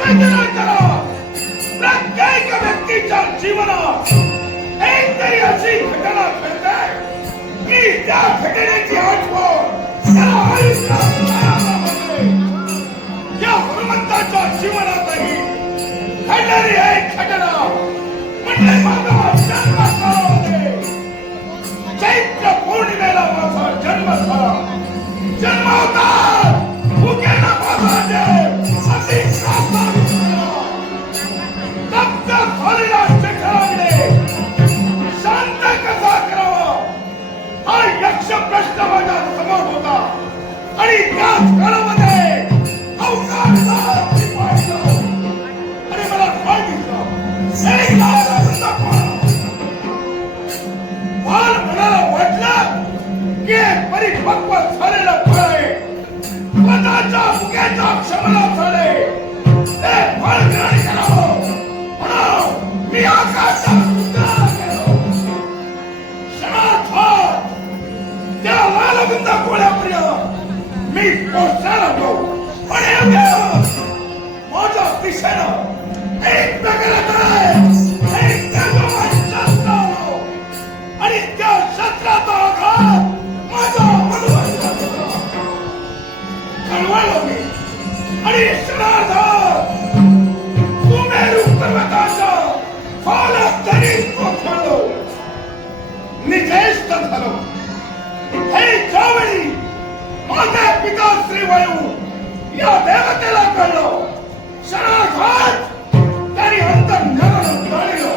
विचार करा. प्रत्येक व्यक्तीच्या जीवनात एकतरी अशी घटना घडते की त्या घटनेची आठवण त्याला आयुष्यात या हनुमंताच्या जीवनातही घडणारी एक घटना म्हणजे माझा जन्मस्थळामध्ये चैत्र पौर्णिमेला माझा जन्म झाला. जन्म होता मुकेला माझा देव अति तप्त झालेला शिखराकडे शांत कसा करावा हा यक्ष प्रश्न माझ्या समोर होता. आणि त्याच काळामध्ये आणि मला काय दिसलं बाल म्हणाला वाटलं की परिपक्व झालेलं फळ आहे. स्वतःच्या मुख्याच्या क्षमता झाले ते फळ ग्रहण करावं म्हणून मी आकाशात गेलो. क्षणात त्या लालबुंद गोळ्यापर्यंत मी पोहोचला होतो. पण माझ्या दिशेनं एक आणि त्या शस्त्राचा आघात माझा कळवळलो मी आणि क्षणार्धात सुमेरू पर्वताच्या खोलात दरीत कोसळलो. निशेष झालो. हे ज्यावेळी माझे पिता श्री वायू या देवतेला कळलं क्षणार्धात त्यांनी अंतर्ज्ञानानं जाणलं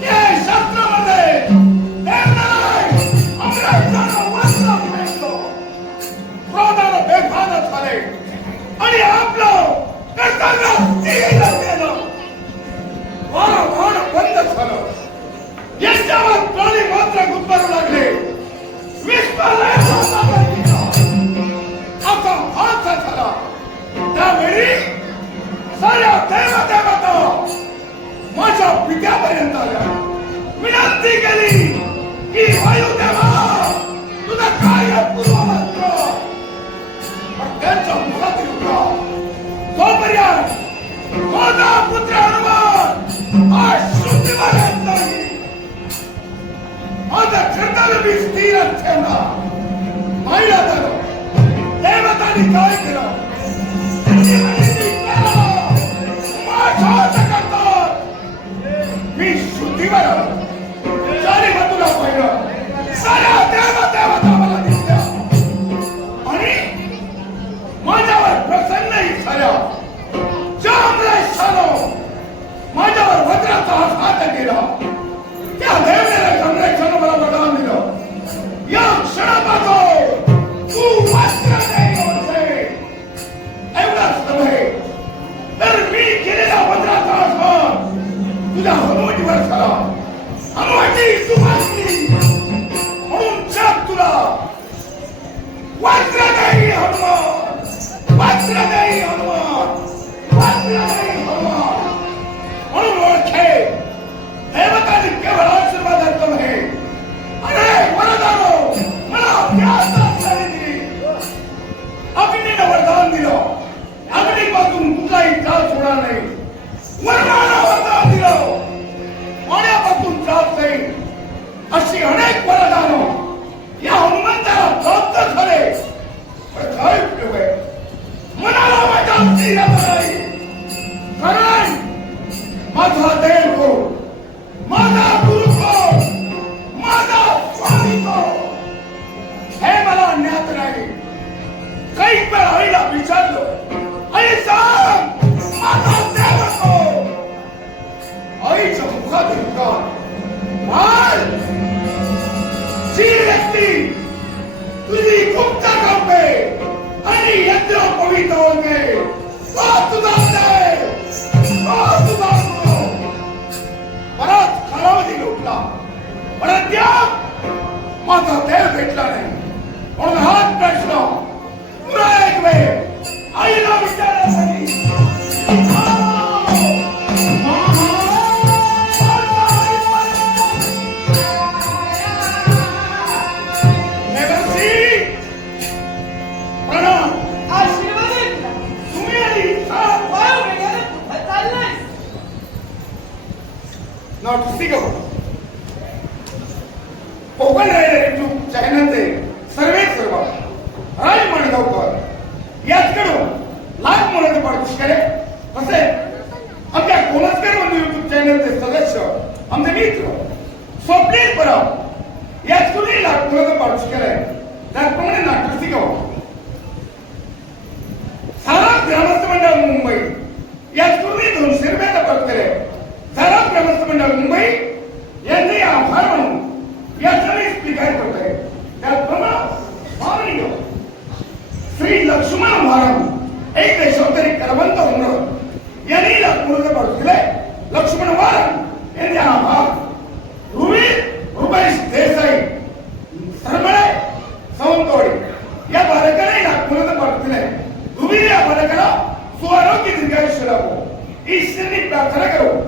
ते शास्त्रामध्ये देवनारायण अमृतानं वस्त्र फेकलं. क्रोधानं बेभान झाले आणि आपलं कर्तव्य स्थिरीला केलं. वारंवार बंद झालं. यांच्यावर प्राणी मात्र गुदमरू लागले. विश्वालय असा भास झाला. त्यावेळी साऱ्या देवदेवता माझ्या पित्यापर्यंत आल्या. विनंती केली की वायुदेवा तुझा काय पूर्वमंत्र. पण त्यांच्या मुखातील उत्तर तोपर्यंत माझा पुत्र हनुमान हा शुद्धीवर येत नाही. माझं कर्तव्य मी स्थिर ठेवणार. पाहिलं तर देवतांनी काय केलं. मी शुद्धीवर सारी तुला पाहिलं. साऱ्या देवता मला दिसल्या आणि माझ्यावर प्रसन्नही झाल्या. माझ्यावर वज्राचा हात केला. त्या देवतेला कमरेक्षण मला वरदान दिलं. या क्षणापासून तू वस्त्र नाही एवढाच नव्हे तर मी केलेला वज्राचा हात तुझ्या हनुवटीवर झाला. हनुवटी तू वाचली म्हणून जग तुला वज्र देई हनुमान. वज्र देई हनुमान. वज्र देई हनुमान म्हणून ओळखे. देवतांनी केवळ आशीर्वादात नव्हे अनेक वरदानो मला अग्नीनं वरदान दिलं. अग्नीपासून कुठलाही त्रास होणार नाही. वर्णानं वरदान दिलं. पाण्यापासून त्रास नाही. अशी अनेक वरदानं या हनुमंताला प्राप्त झाले. पण काय उपयोग आहे. मनाला माझ्या नाही. कारण माझा देव कोण. माझा गुरु कोण. माझा स्वामी कोण हे मला ज्ञात नाही. काही वेळ आईला विचारलं. आई सांग माझा देव कोण. आईच्या मुखातून कान जी व्यक्ती तुझी गुप्त कापे आणि यंत्र पवित्र होते तो तुझा देव. तो तुझा गुरु. बराच कालावधी लुटला पण अद्याप माझा देव भेटला नाही. म्हणून हाच प्रश्न पुन्हा एक वेळ आईला विचारण्यासाठी not to see Konkan YouTube चॅनलचे सर्व राज माणगावकर याचकडून लाख मोलाचे पारितोषिक आहे. तसे आमच्या कोणस्कर युट्यूब चॅनलचे सदस्य आमचे मित्र स्वप्नील परब याचकडूनही लाख मोलाचे पारितोषिक आहे. त्याचप्रमाणे नाट्यरसिक सारा ग्रामस्थ मंडळ मुंबई याचकडूनही 200 रुपयाचा पारितोषिक आहे. सारा ग्रामस्थ मंडळ मुंबई यांचे आभार म्हणून याचा मी स्वीकार करत आहे. त्याचप्रमाणे श्री लक्ष्मण महाराज एक देशोत्तरी कलवंत होणार यांनी नागपूरचं पाठवून दिलंय. लक्ष्मण महाराज यांचे आभार. रुपेश देसाई सरमळे सावंतवाडी या बालकाने नागपूरचं पाठवून दिलंय. तुम्ही या बालकाला सुआरोग्य दीर्घायुष्य लाभो ईश्वरनी प्रार्थना करू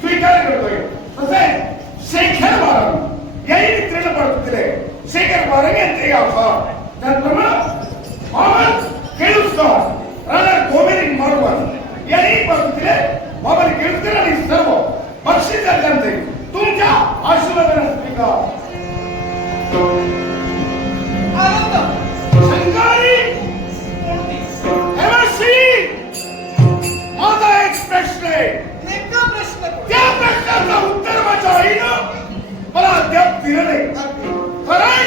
स्वीकार करतोय. तसेच शेखर महाराज याही मित्रांना पाठवून दिले. शेखर महाराज यांचे आभार. त्याचप्रमाणे मोहम्मद केळुस्कर राणा गोविंद मारवाड यांनी पाठवून दिले. मोहम्मद केळुस्कर आणि सर्व बक्षिसार्थी तुमच्या आशीर्वादाने स्वीकार. शंकरी हेमश्री माझा एक प्रश्न आहे. नेमका प्रश्न त्या प्रश्नाचं उत्तर माझ्या आईनं मला अद्याप दिलं नाही. कारण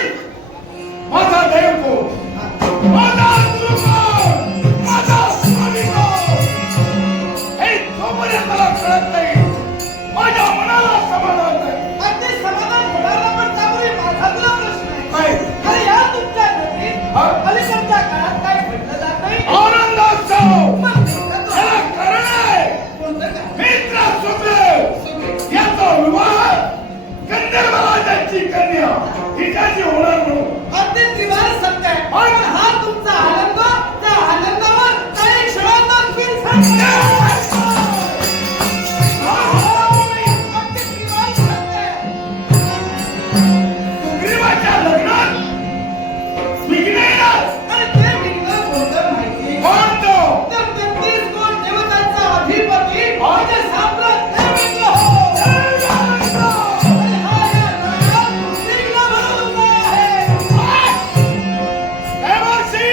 माझा दैव कोण, माझा गुरु कोण, माझा स्वामी कोण हे जोपर्यंत मला कळत नाही माझ्या मनाला समाधान नाही. अगदी समाधान होणार पण त्यामुळे माझा तुला प्रश्न आहे. काय? अरे या तुमच्या घरी अलीकडच्या काळात काय घडलं जात नाही? आनंदोत्सव मग नेमकं तो याला कारण आहे. कोणतं काय? मित्र सुखदेव याचा विवाह गंधर्व राजाची कन्या हिच्याशी होणार म्हणून अगदी त्रिवार सत्य आहे. पण हा तुमचा आनंद त्या आनंदावर काही क्षणात फिरसाट अगदी त्रिवार सत्य आहे. सुग्रीवाच्या लग्नात विघ्न येणार. आणि ते विघ्न कोणतं माहिती? कोण तो? तर 33 कोण देवतांचा अधिपती म्हणजे साम्राट देवेंद्र हो. आणि हा या काळात विघ्न म्हणून आहे. देवर्षी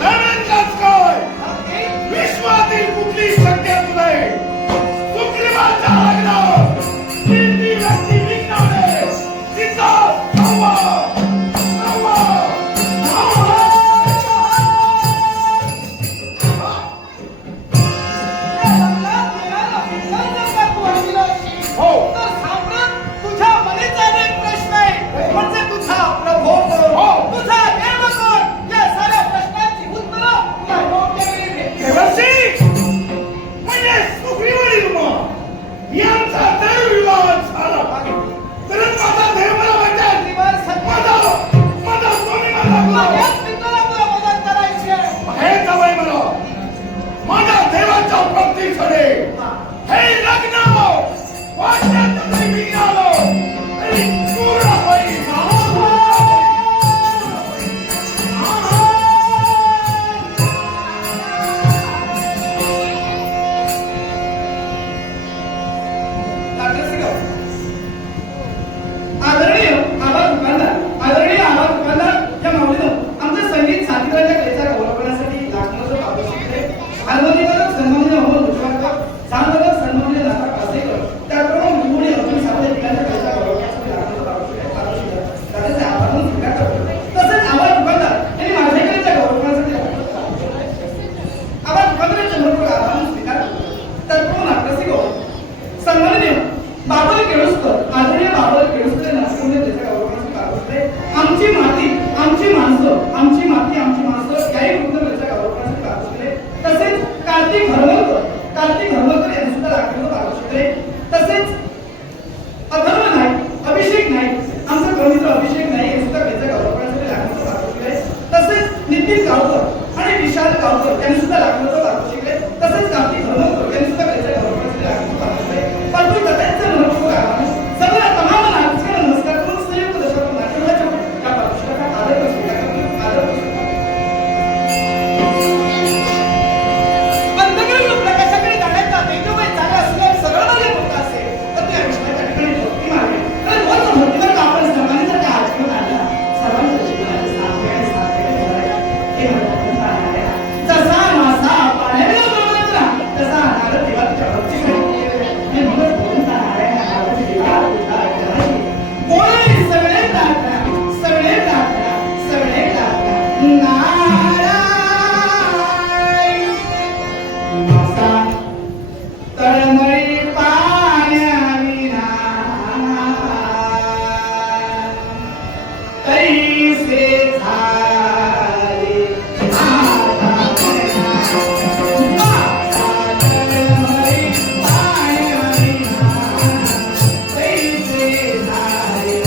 देवेंद्रच काय अगदी विश्वातील कुठली शक्य नाही. सुग्रीवाच्या लग्नात ती व्यक्ती विघ्नाने तिचा संवाद हो. तर साम्राट तुझ्या मनाचा एक प्रश्न आहे. म्हणजे तुझा प्रभू कोण? हो. तुझा देव कोण? या साऱ्या प्रश्नांची उत्तरं तुला योग्य वेळी भेटतील. देवर्षी म्हणजे सुग्रीवाची उमा यांचा जर विवाह झाला तरच माझा देव मला वाटेल. त्रिवार सत्य. माझा स्वामी मला तुला लागला. याच मित्राला तुला मदत करायची आहे. हे जवळ मला माझ्या देवाच्या प्राप्तीकडे हे लग्न वाटण्यात तुम्ही निघालो आणि पूर्ण होईल. आदरणीय आवाज दुकानदार या माऊलीनं आमच्या संगीत साथीदाराच्या कलेचा गौरव करण्यासाठी लाखोचं पारितोषिक दिले. हार्मोनियमवर सन्माननीय होऊन उजवाळकर, सानवादक सन्माननीय नाथा कासेकर, त्याचप्रमाणे निवडी अर्जुन सावळे यांच्या कलेचा गौरव करण्यासाठी लाखोचं पारितोषिक दिले. त्याचे आभार म्हणून स्वीकार करतो. तसेच आवाज दुकानदार यांनी माझ्या कलेचा गौरव करण्यासाठी लाखोचं पारितोषिक दिले. आवाज दुकानदार चंद्रपूर आभार म्हणून स्वीकार करतो. त्याचप्रमाणे नाट्यरसिक सन्माननीय बाबल केळुस्कर, आदरणीय बाबल केळुस्कर यांना पूर्ण त्याच्या गौरव करण्यासाठी पारितोषिक दिले. आमची माती आमची माणसं, आमची माती आमची माणसं याही पूर्ण त्याच्या गौरव करण्यासाठी पारितोषिक दिले. तसेच कार्तिक हरमलकर यांनी सुद्धा लाखोचं पारितोषिक दिले. तसेच अथर्व नाईक, अभिषेक नाईक, आमचा गणित अभिषेक नाईक यांनी सुद्धा त्याच्या गौरव करण्यासाठी लाखोचं पारितोषिक दिले. तसेच नितीन गावकर आणि विशाल गावकर यांनी सुद्धा लाखोचं पारितोषिक दिले. तसेच कार्तिक हरमलकर यांनी सुद्धा त्याच्या गौरव करण्यासाठी लाखोचं पारितोषिक दिले. परंतु त्याचं महत्त्व काय? सगळ्या तमाम नागरिकांना नमस्कार करून संयुक्त दशकातून नाट्यगृहाच्या या पारितोषिकाचा आदर स्वीकार करतो. आदर अंधकरण प्रकाशाकडे जाण्याचा तेजोमय जागा असल्यास सगळं जरी मोठं असेल तर ते हे मला बघून जाणार आहे. जसा मासा पाण्याने उतरला तसा नारळ देवा तुझ्या भक्तीकडे हे मला बघून जाणार आहे. नारळाची देवा तुझ्या भक्तीकडे. बोल सगळे प्रार्थना सगळे प्रार्थना सगळे प्रार्थना नारायण मासा तळमळी पाण्याविना तैसे झाले मासा तळमळी पाण्याविना तैसे झाले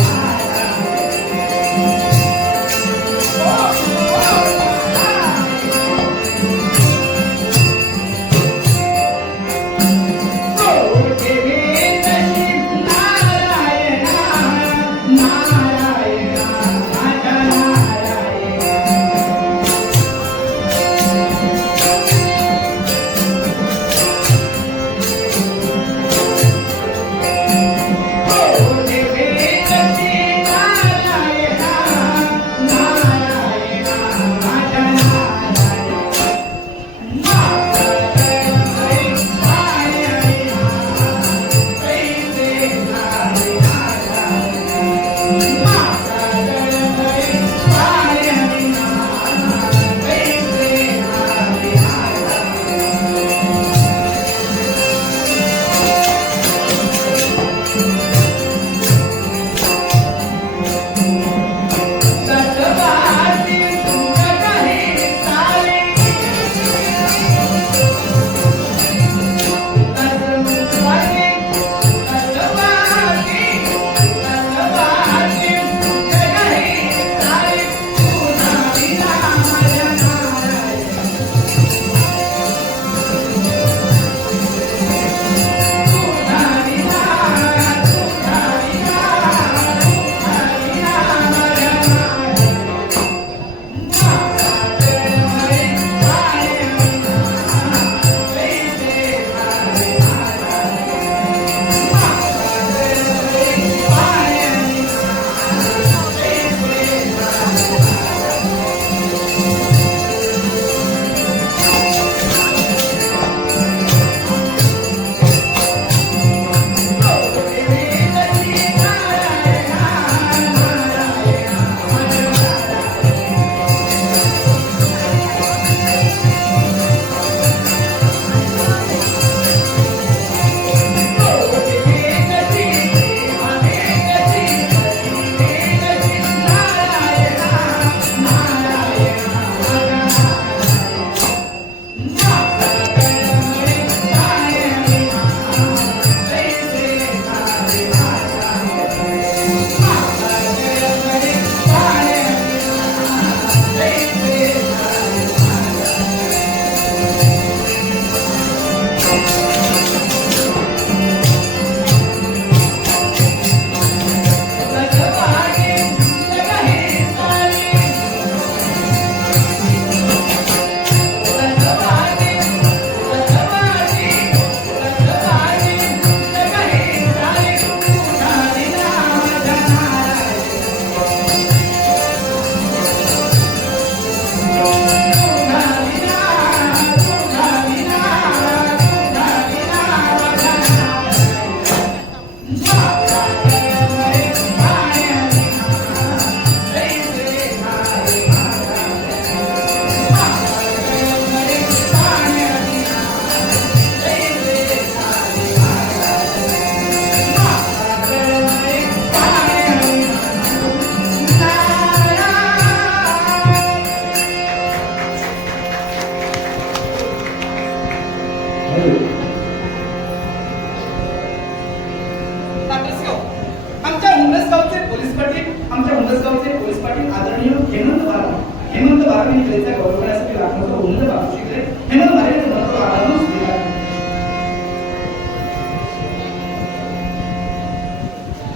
हेमंत बारावी इथल्या गौरवण्यासाठी लागणारा उन्नत बाबू शिकले. हेमंत बारावी महत्व आढळून दिला.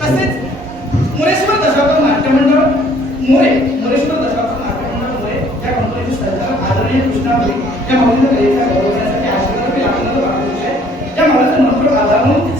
तसेच मोरेश्वर दशावतार नाट्यमंडळ मोरेश्वर दशावतार नाट्यमंडळ मोरे या कंपनीचे संचालक आदरणीय कृष्णा मोरे या माऊलीच्या कलेचा गौरव करण्यासाठी आशीर्वाद लागणारा बाबू आहे. या माऊलीचं महत्व आढळून